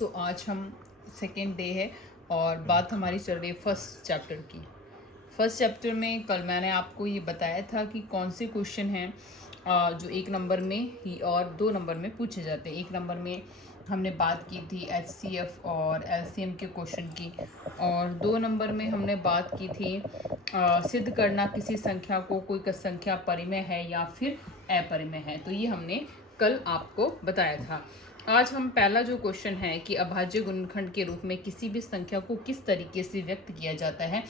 तो आज हम सेकेंड डे है और बात हमारी चल रही है फर्स्ट चैप्टर की। फर्स्ट चैप्टर में कल मैंने आपको ये बताया था कि कौन से क्वेश्चन हैं जो 1 नंबर में ही और 2 नंबर में पूछे जाते हैं। 1 नंबर में हमने बात की थी HCF और LCM के क्वेश्चन की, और 2 नंबर में हमने बात की थी सिद्ध करना किसी संख्या को कोई संख्या परिमेय है या फिर अपरिमेय है। तो ये हमने कल आपको बताया था। आज हम पहला जो क्वेश्चन है कि अभाज्य गुणनखंड के रूप में किसी भी संख्या को किस तरीके से व्यक्त किया जाता है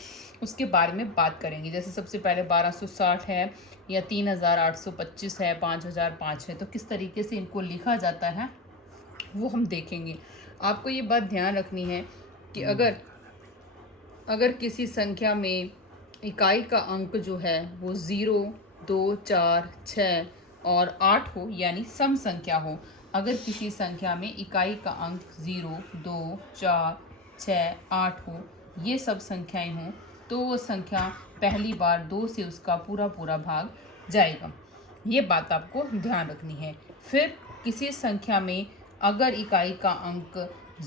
उसके बारे में बात करेंगे। जैसे सबसे पहले 1260 है या 3825 है, 5005 है, तो किस तरीके से इनको लिखा जाता है वो हम देखेंगे। आपको ये बात ध्यान रखनी है कि अगर किसी संख्या में इकाई का अंक जो है वो 0, 2, 4, 6 और 8 हो, यानी सम संख्या हो। अगर किसी संख्या में इकाई का अंक 0, 2, 4, 6, 8 हो, ये सब संख्याएं हों, तो वो संख्या पहली बार 2 से उसका पूरा पूरा भाग जाएगा। ये बात आपको ध्यान रखनी है। फिर किसी संख्या में अगर इकाई का अंक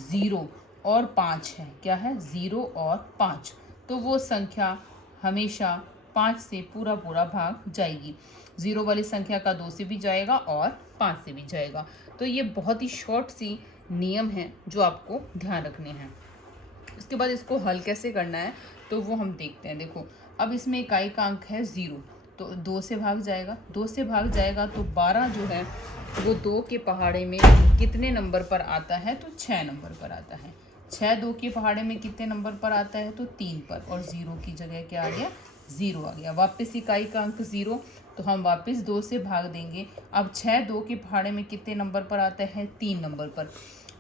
0 और 5 है, क्या है 0 और 5, तो वो संख्या हमेशा 5 से पूरा पूरा भाग जाएगी। 0 वाली संख्या का 2 से भी जाएगा और 5 से भी जाएगा। तो ये बहुत ही शॉर्ट सी नियम है जो आपको ध्यान रखने हैं। उसके बाद इसको हल कैसे करना है तो वो हम देखते हैं। देखो, अब इसमें इकाई का अंक है 0, तो 2 से भाग जाएगा। 2 से भाग जाएगा तो 12 जो है वो 2 के पहाड़े में कितने नंबर पर आता है, तो 6 नंबर पर आता है। 6 2 के पहाड़े में कितने नंबर पर आता है, तो 3 पर, और 0 की जगह क्या आ गया, 0 आ गया। वापस इकाई का अंक 0, तो हम वापस 2 से भाग देंगे। अब 6 2 के पहाड़े में कितने नंबर पर आता है, 3 नंबर पर।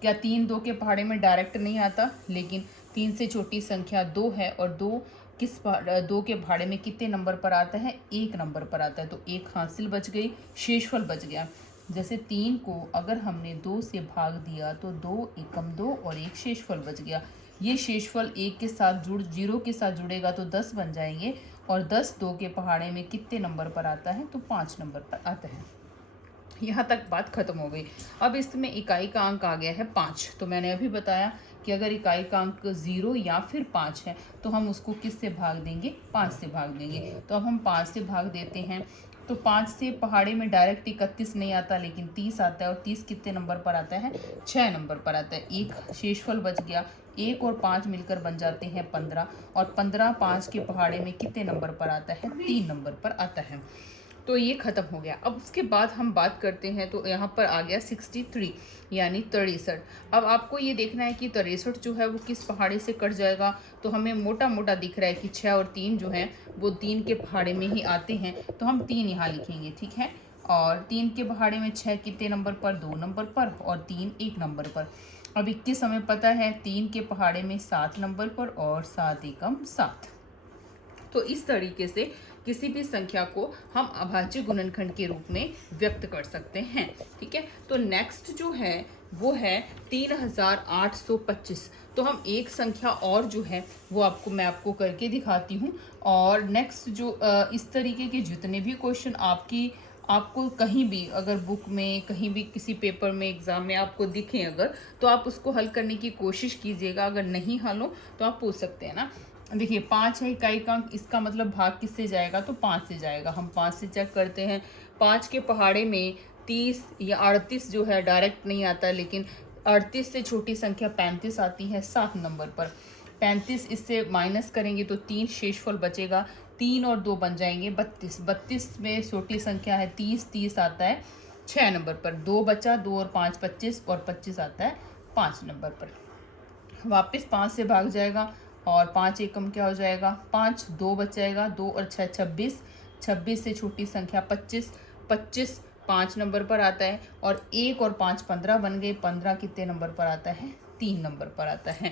क्या 3 2 के पहाड़े में डायरेक्ट नहीं आता, लेकिन 3 से छोटी संख्या 2 है, और 2 के पहाड़े में कितने नंबर पर आता है, 1 नंबर पर आता है। तो 1 हासिल बच गई, शेषफल बच गया। जैसे 3 को अगर हमने 2 से भाग दिया तो 2 एकम 2 और 1 शेषफल बच गया। ये शेषफल 1 के साथ 0 के साथ जुड़ेगा तो 10 बन जाएंगे, और 10 2 के पहाड़े में कितने नंबर पर आता है, तो 5 नंबर पर आता है। यहाँ तक बात खत्म हो गई। अब इसमें इकाई का अंक आ गया है 5। तो मैंने अभी बताया कि अगर इकाई का अंक 0 या फिर 5 है तो हम उसको किस से भाग देंगे, 5 से भाग देंगे। तो अब हम 5 से भाग देते हैं, तो 5 से पहाड़े में डायरेक्ट 31 नहीं आता, लेकिन 30 आता है, और 30 कितने नंबर पर आता है, 6 नंबर पर आता है। एक शेषफल बच गया, 1 और 5 मिलकर बन जाते हैं 15, और 15 5 के पहाड़े में कितने नंबर पर आता है, 3 नंबर पर आता है। तो ये ख़त्म हो गया। अब उसके बाद हम बात करते हैं, तो यहाँ पर आ गया 63 यानी 63। अब आपको ये देखना है कि 63 जो है वो किस पहाड़े से कट जाएगा। तो हमें मोटा मोटा दिख रहा है कि 6 और 3 जो हैं वो 3 के पहाड़े में ही आते हैं, तो हम 3 यहाँ लिखेंगे, ठीक है। और 3 के पहाड़े में 6 कितने नंबर पर, 2 नंबर पर, और 3 1 नंबर पर। अब 21 हमें पता है, 3 के पहाड़े में 7 नंबर पर, और 7 एकम 7। तो इस तरीके से किसी भी संख्या को हम अभाज्य गुणनखंड के रूप में व्यक्त कर सकते हैं, ठीक है। तो नेक्स्ट जो है वो है 3825। तो हम एक संख्या और जो है वो मैं आपको करके दिखाती हूँ। और नेक्स्ट जो इस तरीके के जितने भी क्वेश्चन आपको कहीं भी अगर बुक में कहीं भी किसी पेपर में एग्जाम में आपको दिखें अगर, तो आप उसको हल करने की कोशिश कीजिएगा। अगर नहीं हल हो तो आप पूछ सकते हैं ना। देखिए 5 है इकाई का अंक, इसका मतलब भाग किससे जाएगा, तो 5 से जाएगा। हम 5 से चेक करते हैं। 5 के पहाड़े में 30 या 38 जो है डायरेक्ट नहीं आता, लेकिन 38 से छोटी संख्या 35 आती है 7 नंबर पर। 35 इससे माइनस करेंगे तो 3 शेषफल बचेगा, 3 और 2 बन जाएंगे 32। 32 में छोटी संख्या है 30, 30 आता है 6 नंबर पर। 2 बचा, 2 और 5 25, और 25 आता है 5 नंबर पर। वापस 5 से भाग जाएगा, और 5 एकम क्या हो जाएगा, 5, 2 बच जाएगा, 2 और 6 26, 26 से छोटी संख्या 25, 25 5 नंबर पर आता है, और 1 और 5 15 बन गए। 15 कितने नंबर पर आता है, 3 नंबर पर आता है।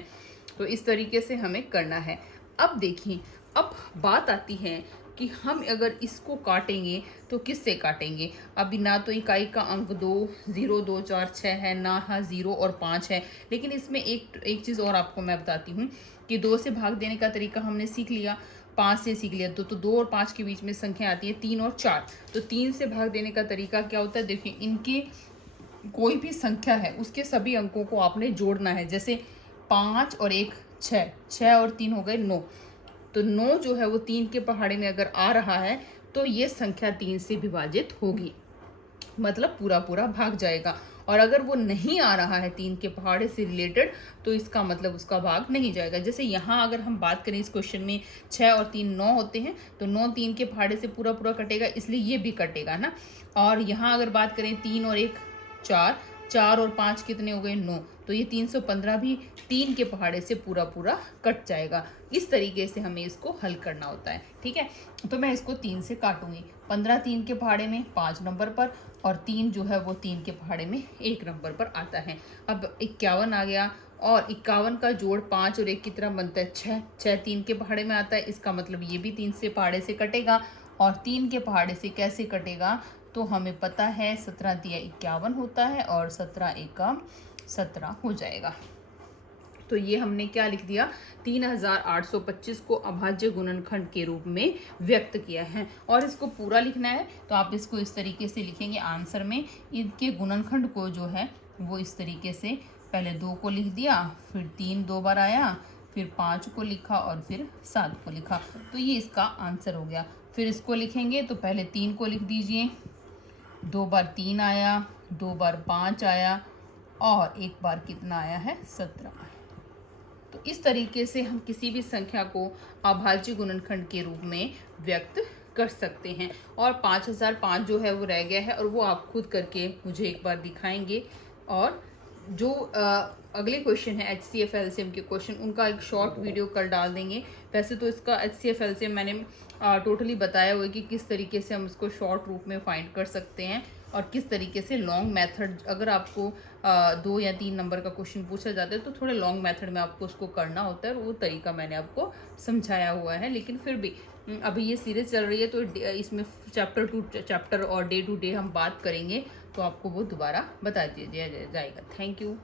तो इस तरीके से हमें करना है। अब देखिए, अब बात आती है कि हम अगर इसको काटेंगे तो किससे काटेंगे। अभी ना तो इकाई का अंक 2 0 2 4 6 है, ना 0 और 5 है। लेकिन इसमें एक चीज़ और आपको मैं बताती हूँ कि 2 से भाग देने का तरीका हमने सीख लिया, 5 से सीख लिया। तो 2 और 5 के बीच में संख्या आती है 3 और 4। तो 3 से भाग देने का तरीका क्या होता है, देखिए इनके कोई भी संख्या है उसके सभी अंकों को आपने जोड़ना है। जैसे 5 और 1 6, 6 और 3 हो गए 9, तो 9 जो है वो 3 के पहाड़े में अगर आ रहा है तो ये संख्या 3 से विभाजित होगी, मतलब पूरा पूरा भाग जाएगा। और अगर वो नहीं आ रहा है 3 के पहाड़े से रिलेटेड तो इसका मतलब उसका भाग नहीं जाएगा। जैसे यहाँ अगर हम बात करें इस क्वेश्चन में 6 और 3 9 होते हैं, तो 9 3 के पहाड़े से पूरा पूरा कटेगा, इसलिए ये भी कटेगा ना। और यहाँ अगर बात करें 3 और 1 4, 4 और 5 कितने हो गए 9, तो ये 315 भी 3 के पहाड़े से पूरा पूरा कट जाएगा। इस तरीके से हमें इसको हल करना होता है, ठीक है। तो मैं इसको 3 से काटूंगी। 15 3 के पहाड़े में 5 नंबर पर, और 3 जो है वो 3 के पहाड़े में 1 नंबर पर आता है। अब 51 आ गया, और 51 का जोड़ 5 और 1 की तरह बनता है 6, 6 3 के पहाड़े में आता है, इसका मतलब ये भी 3 से पहाड़े से कटेगा। और 3 के पहाड़े से कैसे कटेगा, तो हमें पता है 17 तिया 51 होता है, और 17 एका 17 हो जाएगा। तो ये हमने क्या लिख दिया, 3825 को अभाज्य गुणनखंड के रूप में व्यक्त किया है। और इसको पूरा लिखना है तो आप इसको इस तरीके से लिखेंगे आंसर में। इनके गुणनखंड को जो है वो इस तरीके से, पहले 2 को लिख दिया, फिर 3 2 बार आया, फिर 5 को लिखा, और फिर 7 को लिखा, तो ये इसका आंसर हो गया। फिर इसको लिखेंगे तो पहले 3 को लिख दीजिए, 2 बार 3 आया, 2 बार 5 आया, और 1 बार कितना आया है 17। तो इस तरीके से हम किसी भी संख्या को अभाज्य गुणनखंड के रूप में व्यक्त कर सकते हैं। और 5005 जो है वो रह गया है, और वो आप खुद करके मुझे एक बार दिखाएंगे। और जो अगले क्वेश्चन है HCF LCM के क्वेश्चन, उनका एक शॉर्ट वीडियो कल डाल देंगे। वैसे तो इसका HCF LCM मैंने टोटली बताया हुआ है कि किस तरीके से हम इसको शॉर्ट रूप में फाइंड कर सकते हैं, और किस तरीके से लॉन्ग मेथड, अगर आपको 2 या 3 नंबर का क्वेश्चन पूछा जाता है तो थोड़े लॉन्ग मेथड में आपको उसको करना होता है, और वो तरीका मैंने आपको समझाया हुआ है। लेकिन फिर भी अभी ये सीरीज चल रही है, तो इसमें चैप्टर टू चैप्टर और डे टू डे हम बात करेंगे, तो आपको वो दोबारा बता दिया जाएगा। Thank you.